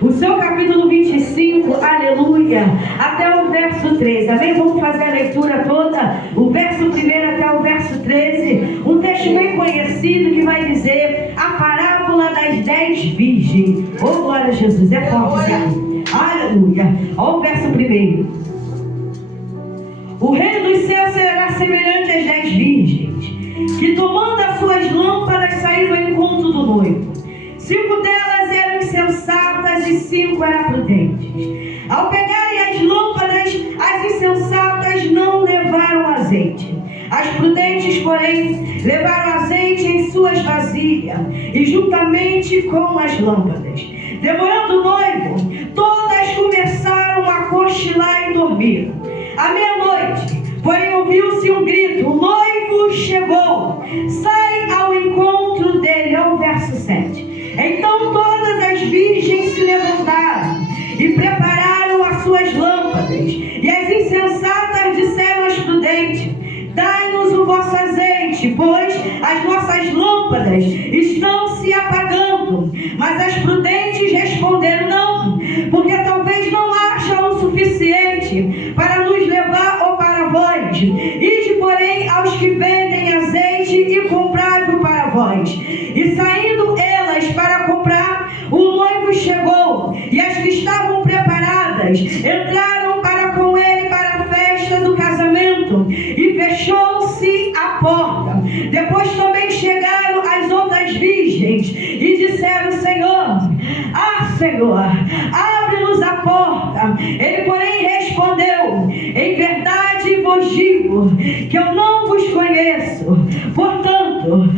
o seu capítulo 25, aleluia, até o verso 13, amém? Vamos fazer a leitura toda, o verso 1 até o verso 13, um texto bem conhecido que vai dizer a parábola das 10 virgens. Oh, glória a Jesus, é forte, aleluia. Olha o verso 1. O reino dos céus será semelhante às 10 virgens, que tomando as suas lâmpadas saíram ao encontro do noivo. 5 delas eram insensatas e 5 eram prudentes. Ao pegarem as lâmpadas, as insensatas não levaram azeite. As prudentes, porém, levaram azeite em suas vasilhas, e juntamente com as lâmpadas. Demorando o noivo, todas começaram a cochilar e dormir. À meia-noite, porém, ouviu-se um grito: o noivo chegou, sai ao encontro dele. É o verso 7. Então todas as virgens se levantaram e prepararam as suas lâmpadas. E as insensatas disseram às prudentes: dai-nos o vosso azeite, pois as nossas lâmpadas estão se apagando. Mas as prudentes responderam: não, porque talvez não hajam o suficiente para nos levar ou para vós. Ide, porém, aos que vendem azeite e comprai-o para vós. E saindo elas para comprar, o noivo chegou, e as que estavam preparadas entraram para com ele para a festa do casamento, e fechou-se a porta. Depois também chegaram as outras virgens e disseram: Senhor, Senhor, abre-nos a porta. Ele, porém, respondeu: em verdade vos digo que eu não vos conheço. Portanto,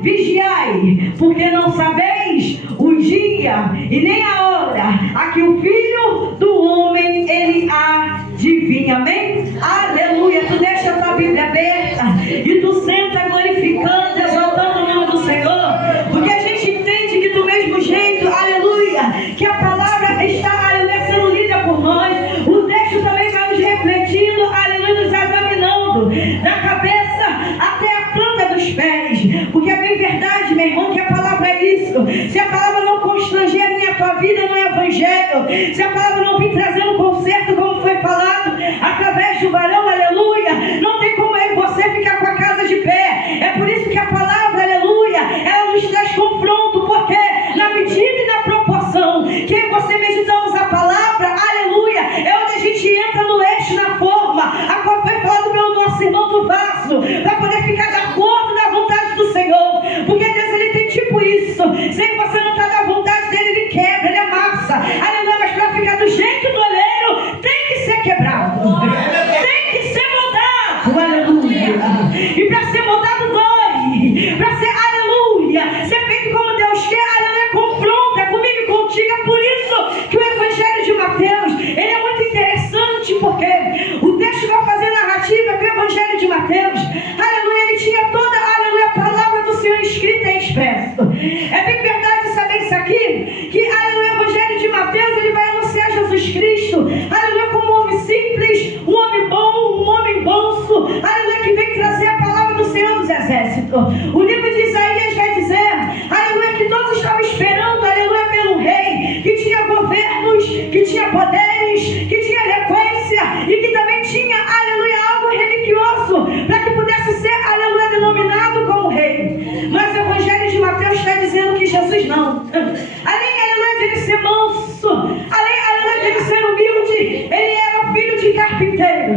vigiai, porque não sabeis o dia e nem a hora a que o Filho do Homem ele há de vir. Amém? Aleluia. Tu deixa a tua Bíblia aberta e tu senta glorificando, exaltando o nome do Senhor, porque a gente entende que do mesmo jeito, aleluia, que a palavra está, aleluia, sendo lida por nós, o texto também vai nos refletindo, aleluia, nos examinando da cabeça até a planta dos pés, porque é bem verdade, meu irmão, que a palavra é isso. Se a palavra não constranger a minha tua vida, não é evangelho. Se a palavra não vir trazendo conserto, como foi falado através do varão, aleluia, não tem como eu e você ficar com a casa de pé. É por isso que a palavra, aleluia, ela nos traz confronto, porque na medida e na proporção que eu e você meditamos a palavra, aleluia, é onde a gente entra no eixo, na forma a qual foi falado pelo nosso irmão do vaso, para poder ficar de acordo na vontade do Senhor. Porque Deus, ele tem tipo isso: se você não está na vontade dele, ele quebra, ele amassa, aleluia. Mas para ficar do jeito do oleiro, tem que ser quebrado, tem que ser moldado, aleluia. E para ser moldado dói, para ser, aleluia, ser feito como Deus quer, aleluia, confronta comigo e contigo. É por isso que o Evangelho de Mateus, ele é muito interessante, porque o texto vai fazer narrativa do Evangelho de Mateus, aleluia, ele tinha toda, aleluia, a palavra do Senhor escrita e expressa. É bem verdade saber isso aqui, que, aleluia, o Evangelho de Mateus, ele vai anunciar Jesus Cristo, aleluia, como um homem simples, um homem bom, um homem bonso, aleluia, que vem trazer a palavra do Senhor dos Exércitos. O livro de Isaías vai dizer, aleluia, que todos estavam esperando, aleluia, pelo rei, que tinha governos, que tinha poderes, que tinha eloquência e que também tinha, aleluia, algo religioso para que pudesse ser, aleluia, denominado como rei. Mas o Evangelho de Mateus está dizendo que Jesus não. Além, aleluia, de ele ser manso, além, aleluia, de ele ser humilde, ele era filho de carpinteiro,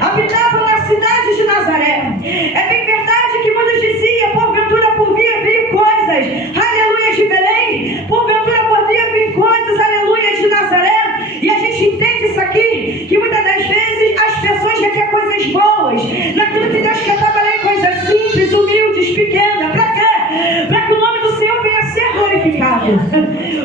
habitava na cidade de Nazaré. É bem verdade que muitos diziam: porventura podia vir coisas, aleluia, de Belém, porventura podia vir coisas, aleluia, de Nazaré. E a gente entende isso aqui, que muitas das vezes as pessoas já querem coisas boas, naquilo que Deus quer trabalhar em coisas simples, humildes, pequenas. Para quê? Para que o nome do Senhor venha a ser glorificado.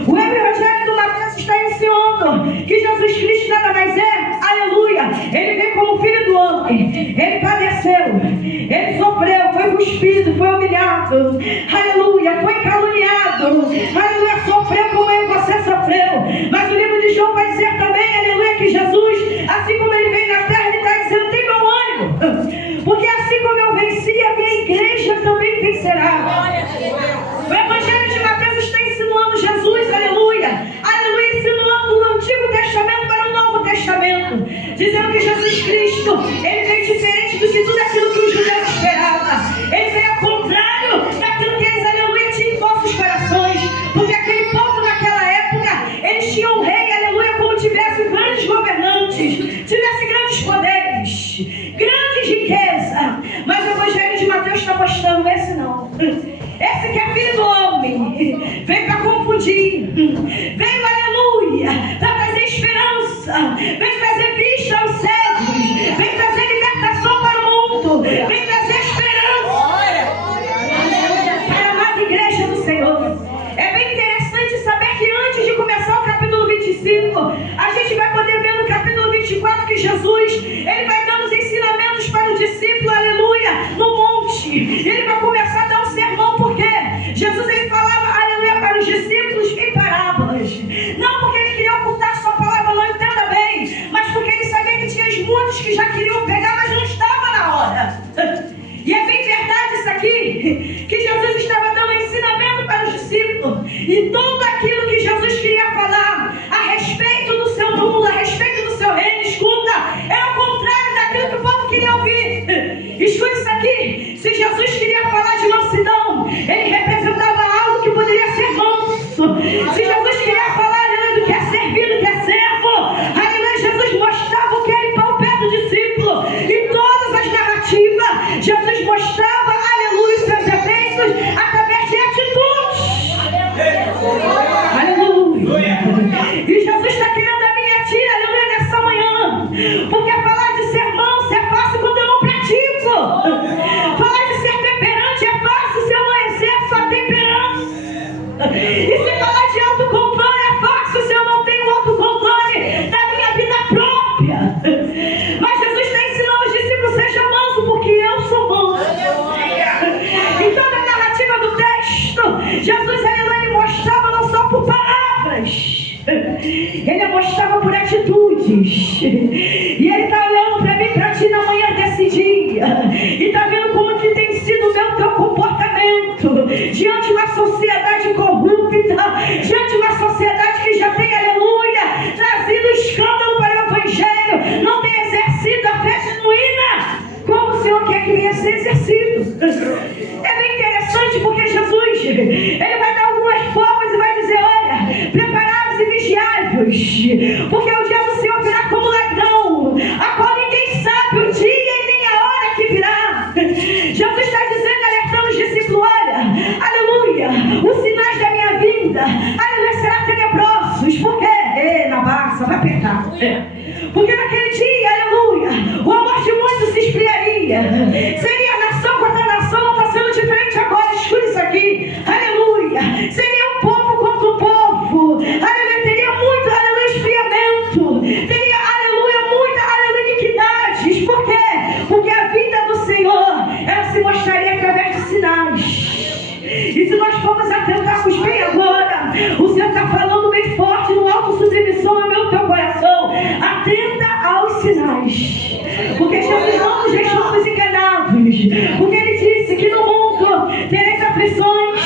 O Evangelho do Mateus está ensinando que Jesus Cristo nada mais é, aleluia, ele veio como filho do homem, ele padeceu, ele sofreu, foi cuspido, foi humilhado, aleluia, foi caluniado, aleluia, sofreu como eu e você sofreu. Mas o livro de João vai dizer também, aleluia, que Jesus, assim como ele veio na terra, ele está dizendo: tem meu ânimo, porque assim como eu venci, a minha igreja também vencerá. O Evangelho de Mateus está ensinando Jesus, aleluia, Veio, aleluia, para trazer esperança. Vem trazer vista aos cegos. Vem trazer libertação para o mundo. Vem trazer esperança para a amada igreja do Senhor. É bem interessante saber que antes de começar o capítulo 25, a gente vai poder ver no capítulo 24 que Jesus, ele vai dando os ensinamentos para o discípulo, aleluia, no monte. Ele vai começar a dar um sermão, porque Jesus, ele falava, aleluia, para os discípulos em parábolas. Não porque ele queria ocultar sua palavra, não entenda bem, mas porque ele sabia que tinha muitos que já queriam pegar, mas não estava na hora. E é bem verdade isso aqui, que Jesus estava dando ensinamento para os discípulos, e tudo aquilo que Jesus queria falar a respeito do seu mundo, a respeito do seu reino, escuta, é o contrário daquilo que o povo queria ouvir. Escuta isso aqui. Se Jesus queria falar de mansidão, ele representava algo que poderia ser manso. Se Jesus queria falar do que é servido, do que é servo, aleluia, Jesus mostrava o que era para o pé do discípulo. Em todas as narrativas, Jesus mostrava, aleluia, os seus efeitos através de atitudes. Aleluia. E Jesus está querendo a minha tia, aleluia, nessa manhã. Porque falar de ser manso é fácil quando eu não pratico. Falar de ser temperante é fácil se eu não exerço a temperança. E se falar de autocontrole é fácil se eu não tenho autocontrole da minha vida própria. Mas Jesus está ensinando os discípulos, seja manso, porque eu sou manso. Em toda a narrativa do texto, Jesus, ele mostrava não só por palavras, ele mostrava por atitudes. E ele está olhando para mim, para ti na manhã desse dia, e está vendo como que tem sido o teu comportamento diante de uma sociedade corrupta, diante de uma sociedade que já tem, aleluia, trazido escândalo para o evangelho, não tem exercido a fé genuína como o Senhor quer que venha ser exercido. É bem interessante, porque Jesus, ele vai dar algumas formas e vai dizer, olha, preparados e vigiai-vos, porque o dia do Senhor virá como ladrão, a qual ninguém sabe o dia e nem a hora que virá. Jesus está dizendo, alertando os discípulos, olha, aleluia, os sinais da minha vinda, aleluia, serão tenebrosos. Por quê? Na barça, vai apertar. Porque naquele dia, aleluia, o amor de muitos se esfriaria. Seria nação contra nação, não está sendo diferente agora, escute isso aqui, aleluia. Seria um povo contra um povo, aleluia, teria muito, aleluia, esfriamento, teria, aleluia, muita, aleluia, iniquidades. Por quê? Porque a vinda do Senhor, ela se mostraria através de sinais. E se nós formos atentarmos bem agora, o Senhor está falando bem forte no alto submissão no meu teu coração. Atenta aos sinais, porque Jesus não nos deixamos enganados, porque Ele disse que no mundo tereis aflições,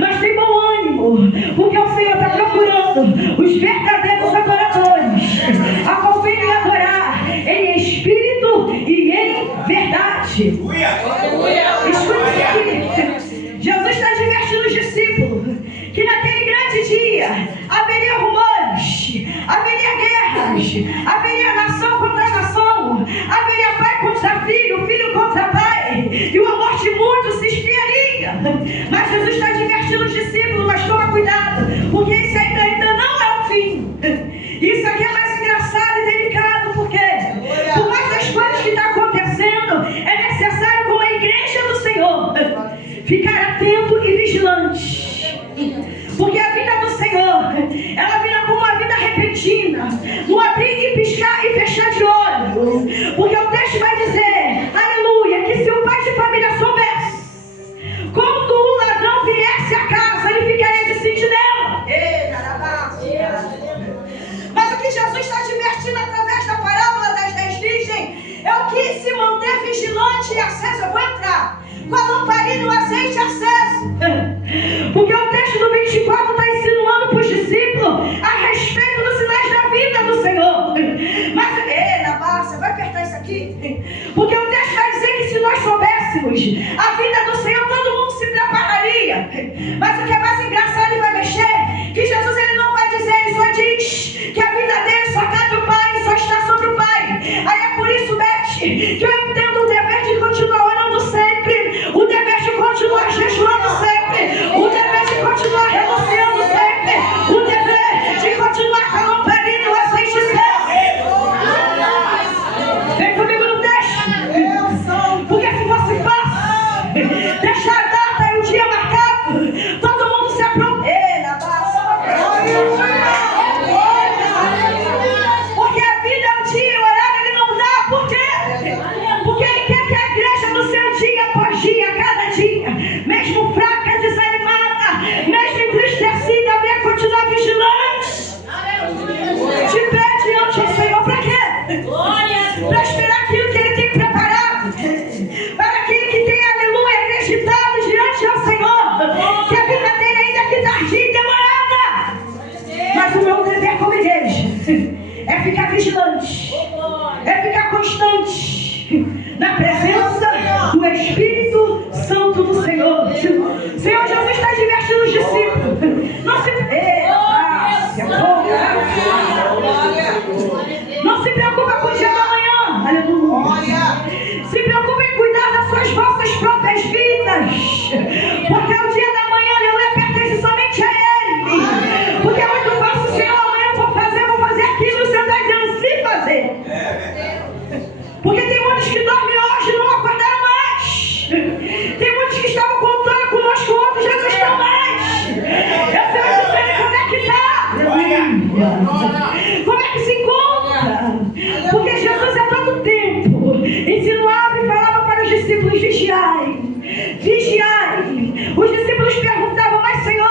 mas tem bom ânimo, porque o Senhor está procurando os verdadeiros adoradores, a qual venham adorar em espírito e em verdade. Escuta isso aqui. Jesus está advertindo os discípulos que naquele grande dia haveria rumores, haveria guerras, haveria nação contra nação, haveria pai contra filho, filho contra pai, e o amor de muitos se esfriaria. Mas Jesus está advertindo os discípulos, mas toma cuidado, porque isso ainda não é o fim. Isso aqui é mais engraçado e delicado, porque por mais das coisas que estão acontecendo, é necessário, como a igreja do Senhor, ficar atento e vigilante. Porque a vida do Senhor, ela virá como uma vida repentina, no abrir e piscar e fechar de olhos. Porque o texto vai dizer, aleluia, que se o pai de família soubesse, quando um ladrão viesse a casa, ele ficaria de sentinela. Mas o que Jesus está advertindo através da parábola das 10 virgens é o que se manter vigilante e aceso. Eu vou entrar com a lamparina e o azeite aceso. Porque o texto do 24 está insinuando para os discípulos a respeito dos sinais da vida do Senhor. Mas, na massa, vai apertar isso aqui. Porque o texto vai dizer que se nós soubéssemos a vida do Senhor, todo mundo se prepararia. Mas o que é mais engraçado e vai mexer, que Jesus, ele não vai dizer, ele só diz que a vida dele só cabe o Pai, só está sobre o Pai. Aí é por isso, Beth, que eu entendo o dever de continuar orando sempre, o dever de continuar jejuando sempre, o dever de continuar renunciando sempre, é ficar vigilante, é ficar constante na presença do Espírito Santo do Senhor. Senhor Jesus está divertindo os discípulos. Não se preocupa com o dia da manhã. Aleluia. Se preocupa em cuidar das suas vossas próprias vidas, porque o dia da manhã, aleluia, pertence somente a Ele. Porque é muito fácil, Senhor, amanhã eu vou fazer aquilo, o Senhor está dizendo se fazer. Porque tem muitos que dormem hoje e não acordaram mais. Tem muitos que estavam contando conosco, outros já não estão mais. Eu sei dizer como é que está. Como é que se encontra? Porque Jesus há tanto tempo insinuava e falava para os discípulos: vigiai, vigiai. Os discípulos perguntavam: mas Senhor,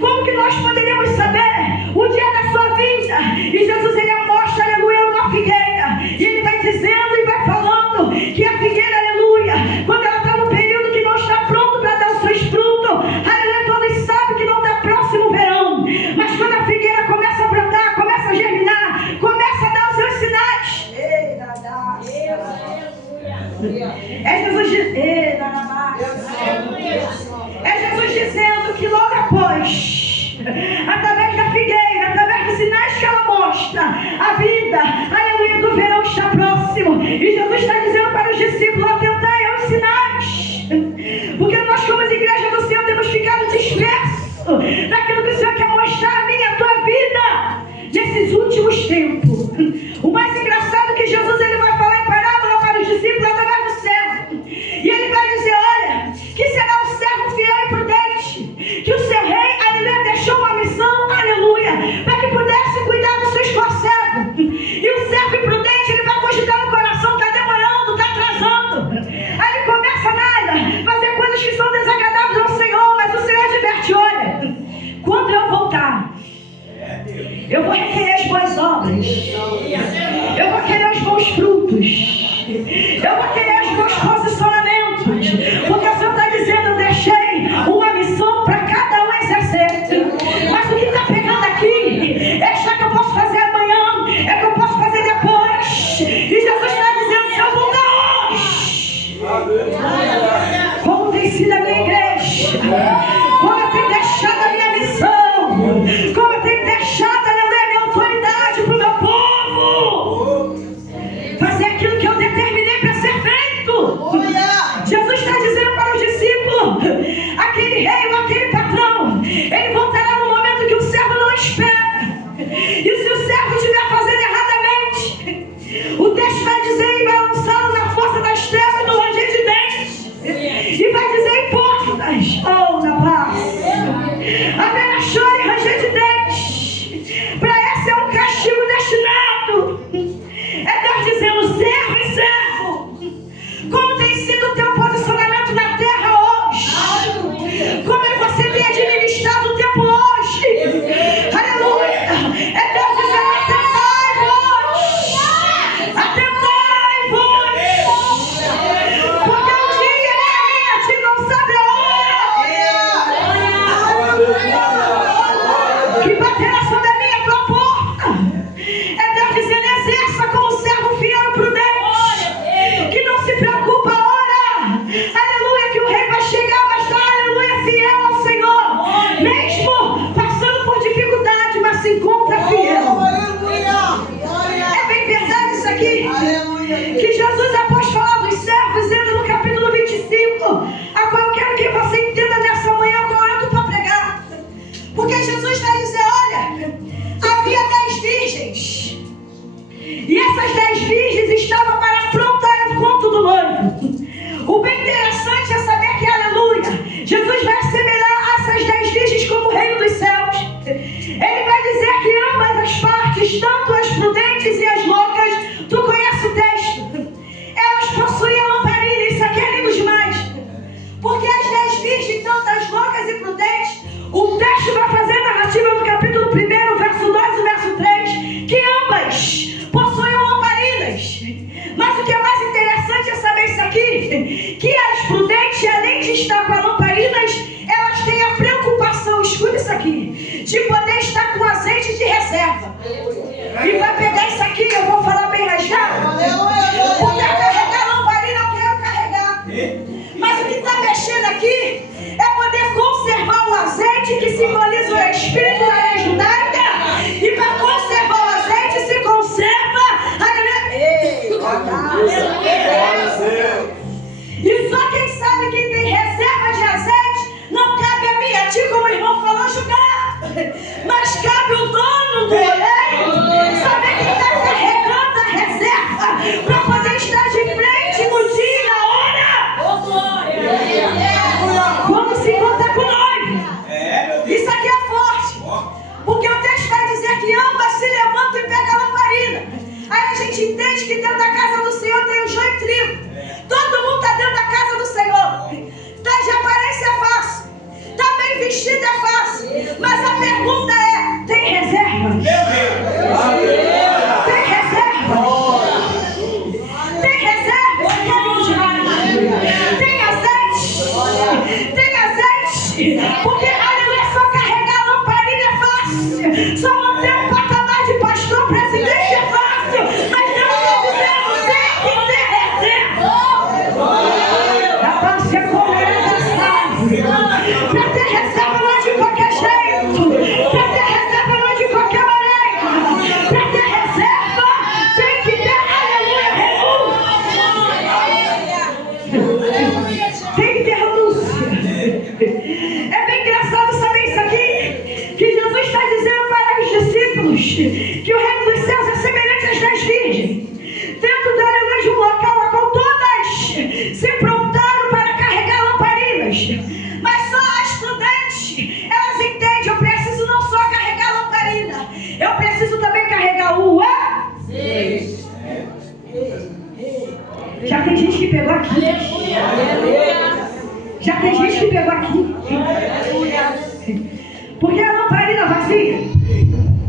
como que nós poderíamos saber o dia da sua vinda? E Jesus, ele mostra, aleluia, uma figueira. E ele vai dizendo e vai falando que a figueira, aleluia, quando ela está no período que não está pronto para dar os seus frutos, aleluia, todos sabem que não está próximo o verão. Mas quando a figueira começa a brotar, começa a germinar, começa a dar os seus sinais. É Jesus dizendo que logo após, através da figueira, através dos sinais que ela mostra, a vida, aleluia, do verão está próximo. E Jesus está dizendo para os discípulos: atentai aos sinais. Porque nós, como igreja do Senhor, temos ficado dispersos daquilo que o Senhor quer mostrar a mim e a tua vida nesses últimos tempos. O mais engraçado é que Jesus, ele vai falar em parábola para os discípulos através do servo. E ele vai dizer: olha, que será o servo fiel e prudente, que o seu rei, aleluia, deixou uma missão, aleluia, para que pudesse cuidar dos seus conservos. E o servo imprudente, ele vai cogitar no coração: está demorando, está atrasando. Aí ele começa a fazer coisas que são desagradáveis ao Senhor, mas o Senhor adverte: olha, quando eu voltar, eu vou requerer as boas obras, eu vou querer os bons frutos, eu vou querer os bons posicionamentos, porque o Senhor está dizendo: eu deixei uma missão para cada um exercer. Mas o que está pegando aqui é achar que eu posso fazer amanhã, é que eu posso fazer depois. E Jesus está dizendo: se eu voltar hoje, como tem sido a minha igreja, como eu tenho deixado a minha missão, como eu tenho deixado a minha autoridade para o meu povo, fazer aquilo que eu determinei para ser feito. Jesus está dizendo para os discípulos: aquele rei ou aquele patrão, ele voltará no momento que o servo não espera. E se o servo estiver fazendo erradamente, o texto vai dizer: e vai lançá-lo na força das trevas e no ranger de dentes. E vai dizer: hipócritas, oh, na paz, haverá choro e ranger de dentes. Para esse é um castigo destinado. É Deus dizendo: servo e servo, como tem sido o teu posicionamento na terra hoje? Como é que você tem administrado o tempo hoje? Aleluia! É Deus dizendo: atentai-vos! Atentai-vos! Porque o dia é a gente não sabe a hora que baterá sobre a minha tua porta. É Deus dizendo: exerça como servo fiel e prudente, que não se preocupa a hora, aleluia, que o rei vai chegar, mas está, aleluia, fiel ao Senhor, mesmo passando por dificuldade, mas se encontra fiel. É bem verdade isso aqui, que Jesus, após falar dos servos, entra no capítulo 25, a qual eu quero que você entenda nessa manhã qual eu estou para pregar. Porque Jesus vai dizer: olha, havia 10 virgens, e essas 10 virgens estavam para afrontar o encontro do noivo. O bem interessante é saber que, aleluia, Jesus vai assemelhar essas 10 virgens como o reino dos céus. Ele vai dizer que ambas as partes, tanto as prudentes e as loucas, tu conhece o texto, elas possuíam lamparina. Isso aqui é lindo demais, porque as 10 virgens, tanto as loucas e prudentes, o texto vai fazer a narrativa no capítulo 1, verso 2 e verso 3, que ambas possuíam lamparinas. Mas o que é mais interessante é saber isso aqui, que as prudentes, além de estar com lamparinas, elas têm a preocupação, escuta isso aqui, de poder estar com azeite de reserva. E vai pegar isso aqui, eu vou falar bem rasgado. Porque carregar a lamparina eu quero carregar. Mas o que está mexendo aqui é poder conservar o azeite que simboliza o Espírito da lei judaica. E para conservar o azeite se conserva E só quem sabe que tem reserva de azeite, não cabe a mim, a ti, como o irmão falou, julgar. Mas cabe o dono do oleiro saber quem está carregando a reserva para poder estar de frente no dia e na hora. Quando se encontra com nós. Isso aqui é forte. Porque o texto vai dizer que ambas se levantam e pegam a lamparina. Aí a gente entende que dentro da casa do Senhor tem o joio e trigo. Todo mundo está dentro da casa do Senhor. Tá de aparência é fácil. Tá bem vestido é fácil. Mas a pergunta é: tem reserva? Tem reserva? Tem reserva? Tem azeite? Tem azeite? Porque aleluia, só carregar a lamparina é fácil. Só manter um patamar de pastor, presidente é fácil. Mas Deus está dizendo: tem que ter reserva. Para ter reserva não é de qualquer jeito. Para ter reserva não é de qualquer maneira. Para ter reserva tem que ter, aleluia, tem que ter renúncia. É bem engraçado saber isso aqui, que Jesus está dizendo para os discípulos que o reino dos céus é semelhante às 10 virgens, dentro da aleluia de um local a qual todas se prontaram para carregar lamparinas. Mas só as prudentes, elas entendem: eu preciso não só carregar a lamparina, eu preciso também carregar o azeite. Já tem gente que pegou aqui. Já tem gente que pegou aqui. Porque a lamparina vazia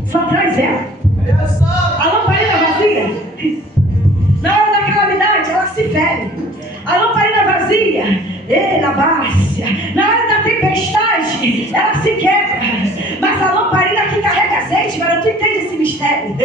só traz ela. A lamparina vazia, na hora da calamidade, ela se fere. A lamparina vazia, na hora da tempestade, ela se quebra. Mas a lamparina que carrega azeite, mas tu entende esse mistério?